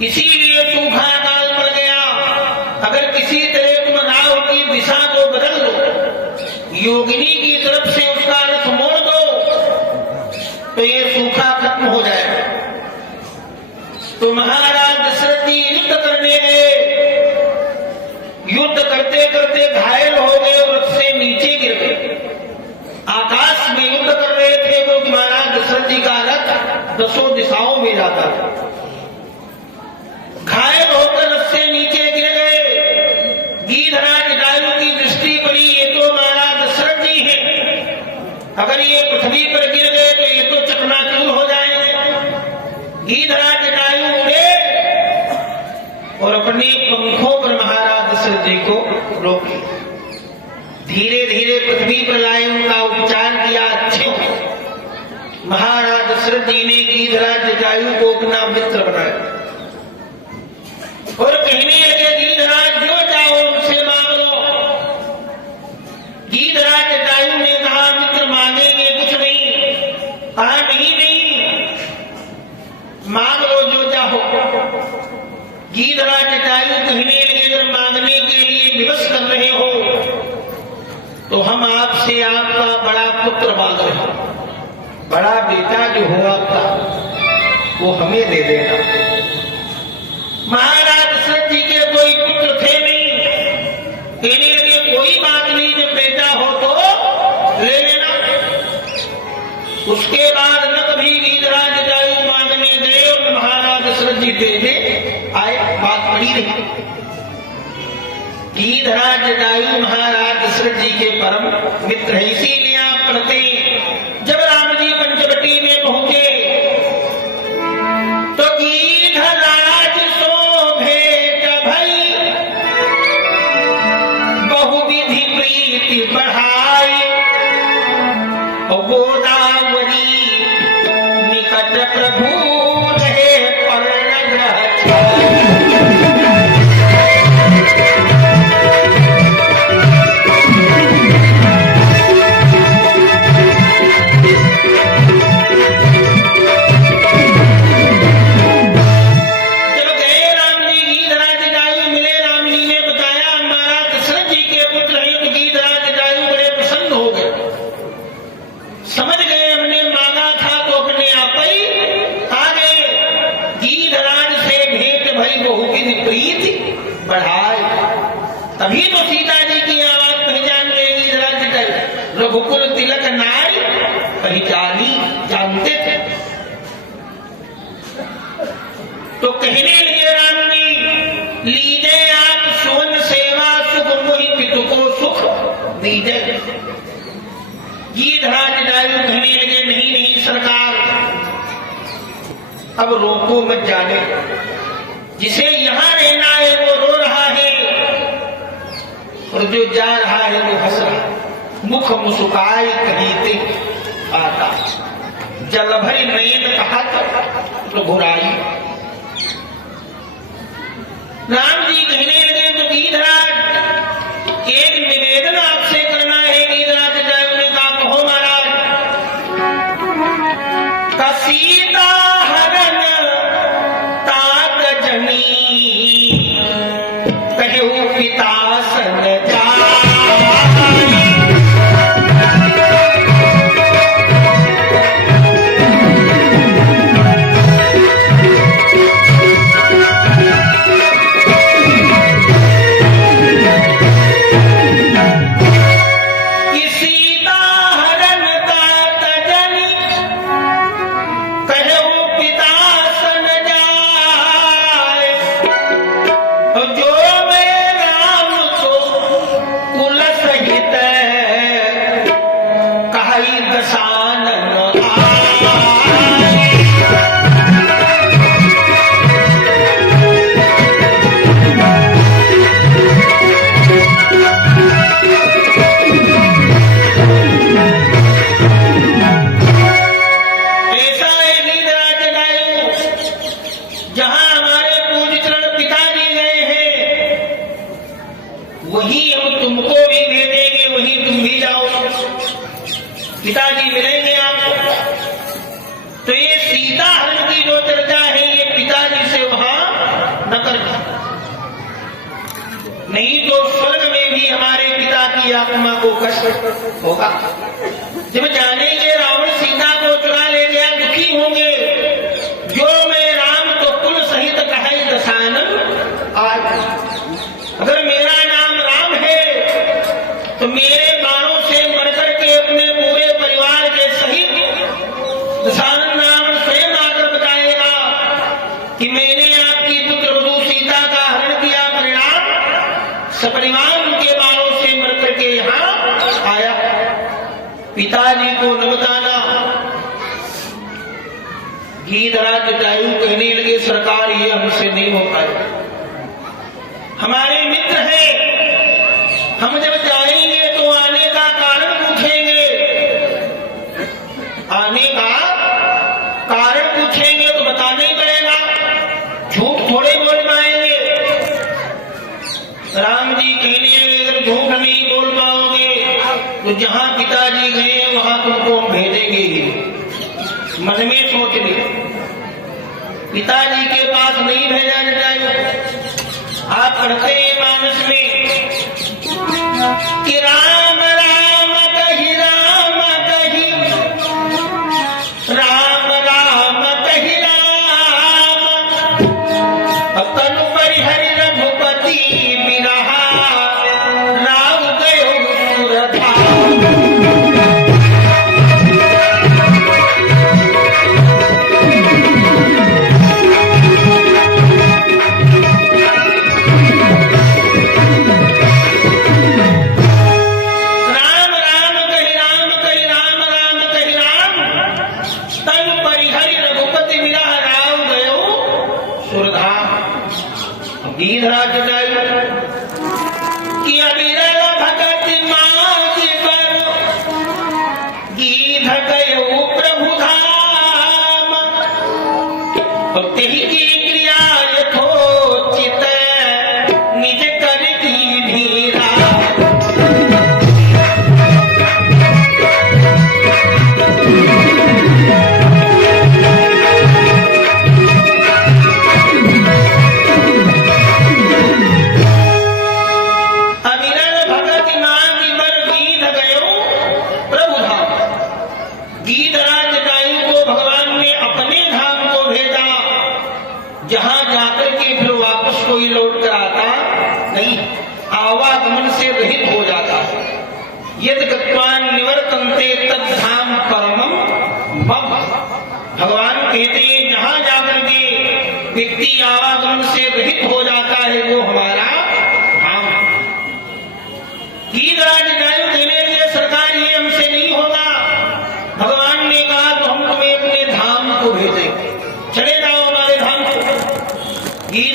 इसीलिए सूखा काल पड़ गया। अगर किसी तरह तुम राह की दिशा को बदल दो, योगिनी की तरफ से उसका रथ मोड़ दो, तो ये सूखा खत्म हो जाएगा। तो महाराज दशरथ जी युद्ध करने गए। युद्ध करते करते घायल हो गए और रथ से नीचे गिर गए। आकाश में युद्ध कर रहे थे क्योंकि महाराज दशरथ जी का रथ 10 दिशाओं में जाता था। घायल होकर रथ से नीचे गिर गए। गीधराज जटायु की दृष्टि पड़ी, ये तो महाराज दशरथ जी हैं, अगर ये पृथ्वी पर गिर गए तो ये तो चकनाचूर हो जाएंगे। गीधराज जटायु उड़े और अपने पंखों पर महाराज दशरथ जी को रोके। धीरे धीरे पृथ्वी पर लाए, उनका उपचार किया। अच्छे महाराज दशरथ जी ने गीधराज जटायु को अपना मित्र बनाया और कहने लगे, गीधराज जो चाहो उनसे मांग लो। गीधराज जटायु ने कहा, मित्र मांगेंगे कुछ नहीं। कहा, नहीं नहीं, मांग लो जो चाहो। गीधराज जटायु कहने लगे, अगर मांगने के लिए विवश कर रहे हो तो हम आपसे आपका बड़ा पुत्र मांग रहे हैं। बड़ा बेटा जो हो आपका वो हमें दे देना। महाराज दशरथ जी के कोई पुत्र थे नहीं। कहने लगे, कोई बात नहीं, जब बेटा हो तो ले लेना। उसके बाद न कभी गीधराज जटायु मांगने गए और महाराज दशरथ जी देने आए। बात पड़ी रही। गीधराज जटायु महाराज दशरथ जी के परम मित्र है। इसीलिए आप पढ़ते हैं, जब राम जी पंचवटी में पहुंचे तो गीधराज सो भेंट भई, बहुविधि प्रीति बढ़ाई, और गोदावरी निकट प्रभु रहे पर्णग्रह छाई। तभी तो सीता जी की आवाज पहचान लेगी। रघुकुल तिलक नाय पहचानी जानते थे। तो कहने लगे, राम जी लीजे आप सुवन सेवा सुख, मोहि पितु को सुख दीजे। गीधराज जटायु कहने लगे, नहीं नहीं सरकार, अब रोको मत जाने। जिसे यहां रहना है वो रो रहा है और जो जा रहा है वो हंस रहा। मुख मुस्काए कहीते आता, जल भरी नयन कहा तो बुराई। राम जी कहने लगे, तो गीधराज एक निवेदन आपसे करना है। गीधराज जटायु ने कहा, कहो महाराज। का सीता हरण तात जनी, कहू पिता सन जाय। पिताजी मिलेंगे आपको। तो ये सीता हरण की जो चर्चा है ये पिताजी से वहां न करना, नहीं तो स्वर्ग में भी हमारे पिता की आत्मा को कष्ट होगा। जब जानेंगे रावण सीता को चुरा ले गया, दुखी होंगे। जो मैं राम तो कुल सहित कहे दशानन आज। अगर मेरा नाम राम है तो मेरे बाणों से मर करके अपने पूरे परिवार के सहित दशानन नाम स्वयं आकर बताएगा कि मैंने आपकी पुत्र वधू सीता का हरण किया, परिणाम सपरिवार उनके बाणों से मर करके यहाँ आया। पिताजी को न बताना। गीधराज जटायु कहने लगे सरकार ये हमसे नहीं हो पाएगा, हमारे मित्र हैं, हम जब जाएंगे तो आने का कारण पूछेंगे, आने का कारण पूछेंगे तो बताना ही पड़ेगा, झूठ थोड़े बोल पाएंगे। राम जी कहने लगे अगर झूठ नहीं बोल पाओगे तो जहां पिताजी गए वहां तुमको हम भेजेंगे ही। मन में सोच ले, पिताजी के पास नहीं भेजा जटायु। आप पढ़ते हैं मानस में कि राम राम कही राम कही, राम राम कही राम, अपन परिहरि रघुपति बिरहा, राव गयो सुरधाम। गीधराज जटायु कि अविरल भगत मांग पर गीध गयो प्रभु धाम, और तेहि की क्रिया यथोचित निज कर की धीरा। गीधराज जटायु को भगवान ने अपने धाम को भेजा, जहां जाकर के फिर वापस कोई लौट कर आता नहीं, आवागमन से रहित हो जाता है। यदि गत्वान निवर्तन्ते तद धाम परमम मम। भगवान कहते हैं जहां जाकर के व्यक्ति आवागमन से रहित हो जाता है वो हमारा